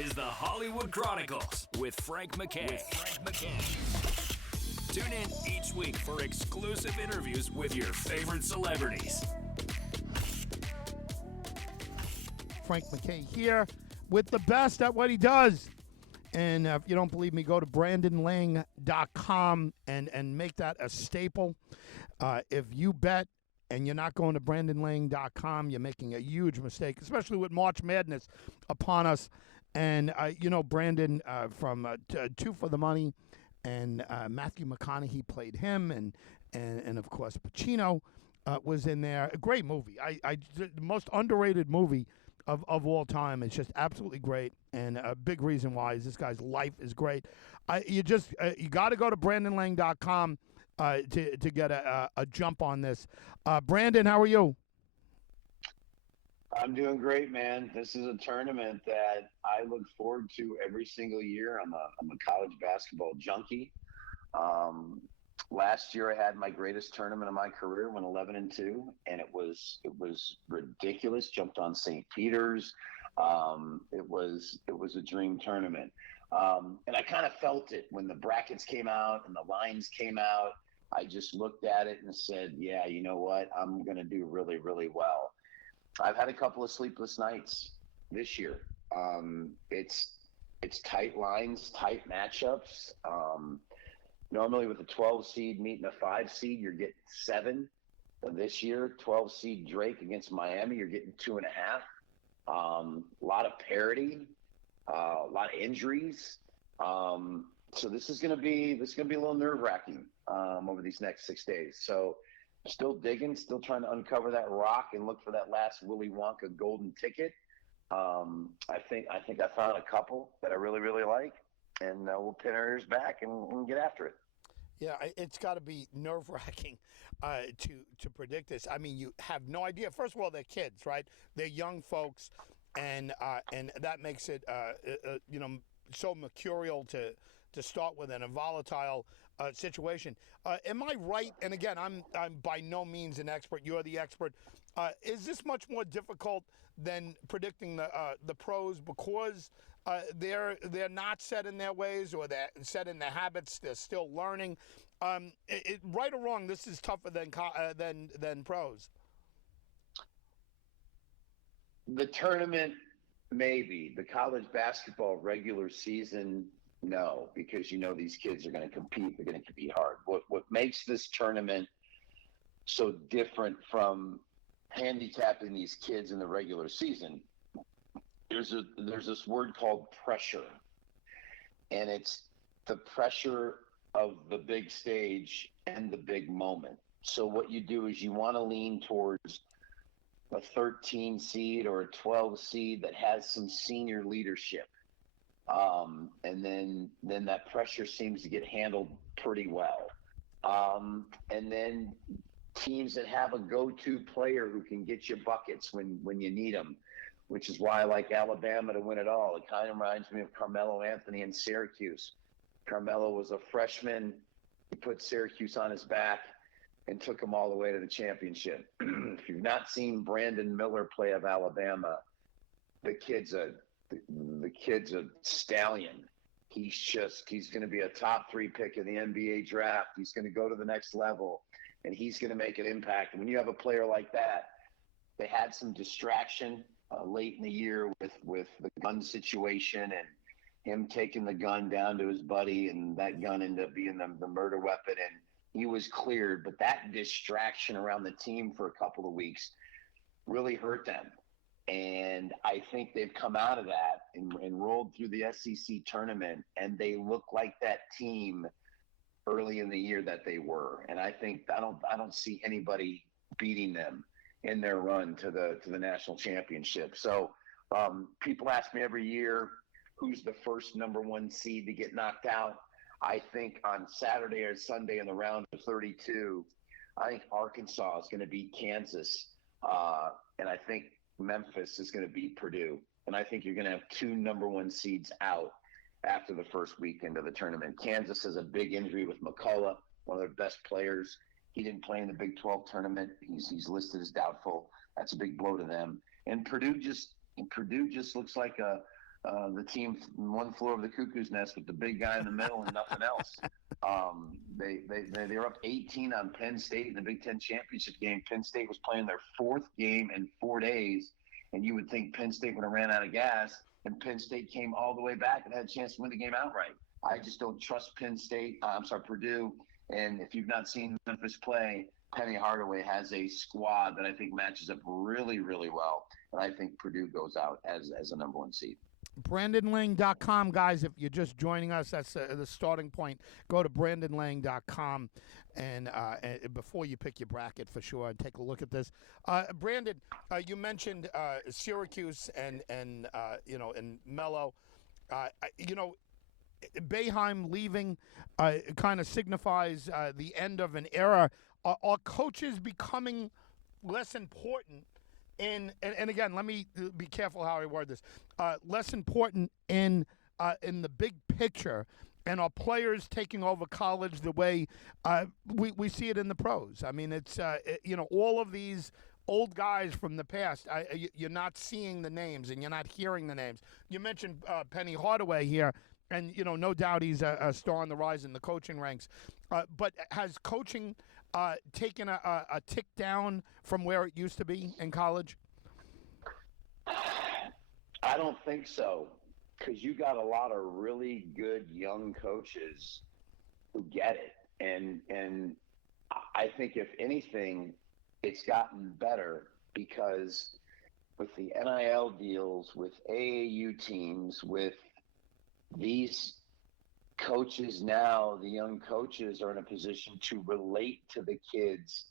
is the Hollywood Chronicles with Frank McCann. Tune in each week for exclusive interviews with your favorite celebrities. Frank McCann here with the best at what he does. And if you don't believe me, go to brandonlang.com and make that a staple. If you bet and you're not going to brandonlang.com, you're making a huge mistake, especially with March Madness upon us. And, Brandon from Two for the Money and Matthew McConaughey played him. And of course, Pacino was in there. A great movie. The most underrated movie of all time. It's just absolutely great, and a big reason why is this guy's life is great. You got to go to brandonlang.com to get a jump on this. Brandon, how are you? I'm doing great, man. This is a tournament that I look forward to every single year. I'm a college basketball junkie. Last year I had my greatest tournament of my career, went 11-2, and it was ridiculous. Jumped on St. Peter's. It was a dream tournament, and I kind of felt it when the brackets came out and the lines came out. I just looked at it and said, "Yeah, you know what? I'm going to do really, really well." I've had a couple of sleepless nights this year. It's tight lines, tight matchups. Normally with a 12 seed meeting a 5 seed, you're getting 7. This year, 12 seed Drake against Miami, you're getting 2.5. A lot of parity, a lot of injuries. So this is going to be a little nerve wracking over these next 6 days. So still digging, still trying to uncover that rock and look for that last Willy Wonka golden ticket. I think I found a couple that I really, really like. And we'll pin our ears back and get after it. Yeah, it's got to be nerve-wracking to predict this. I mean, you have no idea. First of all, they're kids, right? They're young folks, and that makes it so mercurial to start with and a volatile situation. Am I right? And again, I'm by no means an expert. You're the expert. Is this much more difficult than predicting the pros because they're not set in their ways or they're set in their habits? They're still learning. Right or wrong, this is tougher than pros. The tournament, maybe. The college basketball regular season, no, because these kids are going to compete. They're going to compete hard. What makes this tournament so different from handicapping these kids in the regular season? There's this word called pressure, and it's the pressure of the big stage and the big moment. So what you do is you want to lean towards a 13 seed or a 12 seed that has some senior leadership. And then that pressure seems to get handled pretty well. And then teams that have a go-to player who can get you buckets when you need them, which is why I like Alabama to win it all. It kind of reminds me of Carmelo Anthony in Syracuse. Carmelo was a freshman. He put Syracuse on his back and took them all the way to the championship. If you've not seen Brandon Miller play of Alabama, the kid's a stallion. He's going to be a top 3 pick in the NBA draft. He's going to go to the next level, and he's going to make an impact. And when you have a player like that, they had some distraction late in the year with the gun situation and him taking the gun down to his buddy, and that gun ended up being the murder weapon, and he was cleared. But that distraction around the team for a couple of weeks really hurt them. And I think they've come out of that and rolled through the SEC tournament, and they look like that team early in the year that they were. And I think I don't see anybody beating them in their run to the national championship. So people ask me every year, who's the first number 1 seed to get knocked out? I think on Saturday or Sunday in the round of 32, I think Arkansas is going to beat Kansas, and I think Memphis is going to beat Purdue. And I think you're going to have 2 number 1 seeds out after the first weekend of the tournament. Kansas has a big injury with McCullough, one of their best players. He didn't play in the Big 12 tournament. He's listed as doubtful. That's a big blow to them. And Purdue just looks like a the team one flew over the cuckoo's nest with the big guy in the middle and nothing else. They were up 18 on Penn State in the Big Ten championship game. Penn State was playing their fourth game in 4 days, and you would think Penn State would have ran out of gas, and Penn State came all the way back and had a chance to win the game outright. I just don't trust Purdue. And if you've not seen Memphis play, Penny Hardaway has a squad that I think matches up really, really well. And I think Purdue goes out as a number 1 seed. BrandonLang.com, guys. If you're just joining us, that's the starting point. Go to BrandonLang.com and before you pick your bracket for sure, and take a look at this. Brandon, you mentioned Syracuse and Melo. Boeheim leaving kind of signifies the end of an era. Are coaches becoming less important and again, let me be careful how I word this. Less important in the big picture, and are players taking over college the way we see it in the pros? I mean, it's all of these old guys from the past. You're not seeing the names and you're not hearing the names. You mentioned Penny Hardaway here, and no doubt he's a star on the rise in the coaching ranks. But has coaching taken a tick down from where it used to be in college? I don't think so, because you got a lot of really good young coaches who get it, and I think if anything, it's gotten better because with the NIL deals, with AAU teams, with these coaches now, the young coaches are in a position to relate to the kids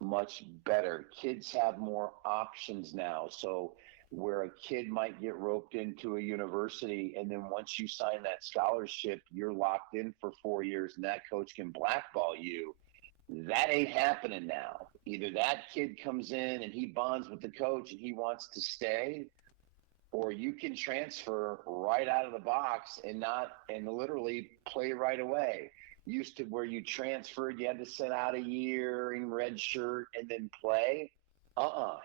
much better. Kids have more options now. So where a kid might get roped into a university, and then once you sign that scholarship, you're locked in for 4 years and that coach can blackball you. That ain't happening now. Either that kid comes in and he bonds with the coach and he wants to stay, or you can transfer right out of the box and literally play right away. Used to where you transferred, you had to sit out a year in red shirt and then play.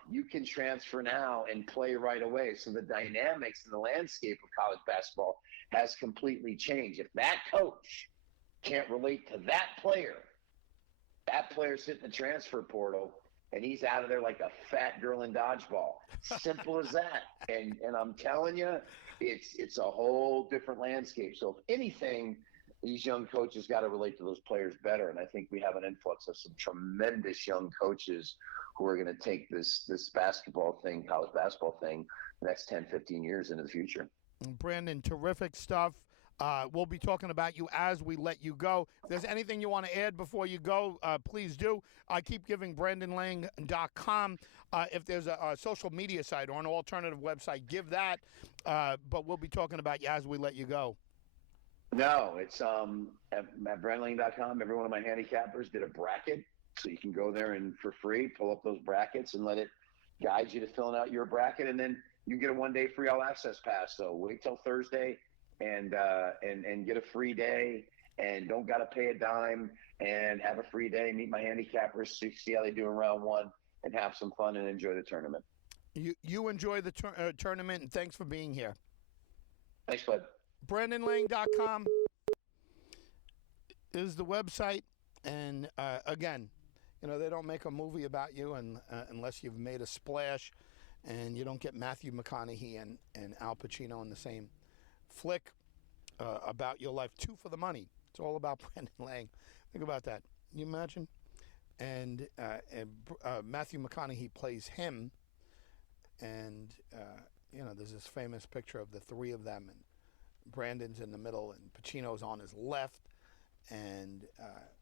You can transfer now and play right away. So the dynamics and the landscape of college basketball has completely changed. If that coach can't relate to that player's hitting the transfer portal and he's out of there like a fat girl in dodgeball. Simple as that. And I'm telling you, it's a whole different landscape. So if anything, these young coaches got to relate to those players better. And I think we have an influx of some tremendous young coaches who are going to take this basketball thing, college basketball thing, the next 10, 15 years into the future. Brandon, terrific stuff. We'll be talking about you as we let you go. If there's anything you want to add before you go, please do. I keep giving BrandonLang.com. If there's a social media site or an alternative website, give that. But we'll be talking about you as we let you go. No, it's at BrandonLang.com. Every one of my handicappers did a bracket. So you can go there and for free pull up those brackets and let it guide you to filling out your bracket. And then you get a 1-day free all access pass. So wait till Thursday and get a free day, and don't got to pay a dime, and have a free day. Meet my handicappers, see how they do in round 1, and have some fun and enjoy the tournament. You enjoy the tournament, and thanks for being here. Thanks, bud. BrandonLang.com is the website. And again, they don't make a movie about you unless you've made a splash, and you don't get Matthew McConaughey and Al Pacino in the same flick about your life. 2 for the money. It's all about Brandon Lang. Think about that. Can you imagine? And Matthew McConaughey plays him, and there's this famous picture of the 3 of them, and Brandon's in the middle, and Pacino's on his left, and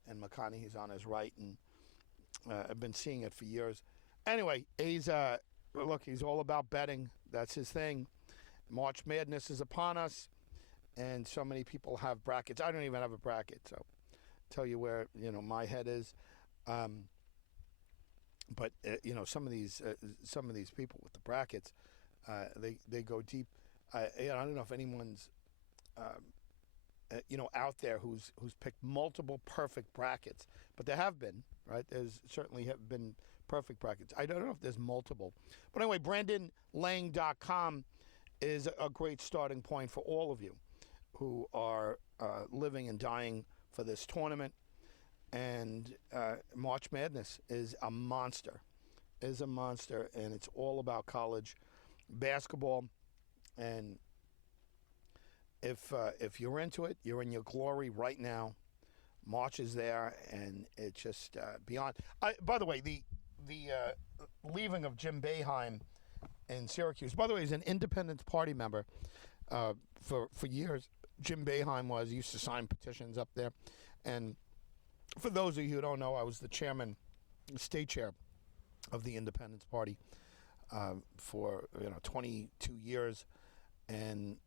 McConaughey's on his right, and I've been seeing it for years. Anyway, he's all about betting. That's his thing. March Madness is upon us, and so many people have brackets. I don't even have a bracket, so I'll tell you where my head is. But some of these people with the brackets, they go deep. I don't know if anyone's out there who's picked multiple perfect brackets, but there have been, right? There's certainly have been perfect brackets. I don't know if there's multiple, but anyway, BrandonLang.com, is a great starting point for all of you who are living and dying for this tournament. And March Madness is a monster, and it's all about college basketball. And if you're into it, you're in your glory right now. March is there, and it's just beyond. By the way, the leaving of Jim Boeheim in Syracuse. By the way, he's an Independence Party member for years. Jim Boeheim used to sign petitions up there. And for those of you who don't know, I was the state chair of the Independence Party for 22 years, and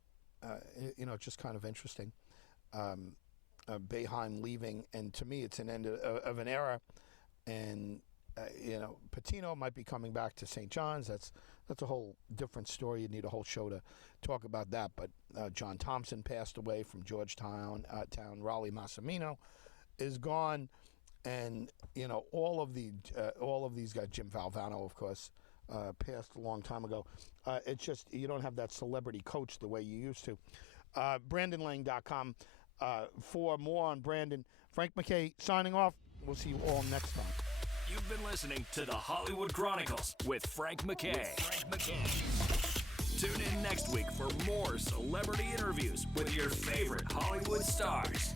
just kind of interesting. Boeheim leaving, and to me, it's an end of an era. And Pacino might be coming back to St. John's. That's a whole different story. You need a whole show to talk about that. But John Thompson passed away from Georgetown. Raleigh Massimino is gone, and all of these guys. Jim Valvano, of course, passed a long time ago. It's just you don't have that celebrity coach the way you used to. BrandonLang.com for more on Brandon. Frank McKay signing off. We'll see you all next time. You've been listening to the Hollywood Chronicles with Frank McKay. Tune in next week for more celebrity interviews with your favorite Hollywood stars.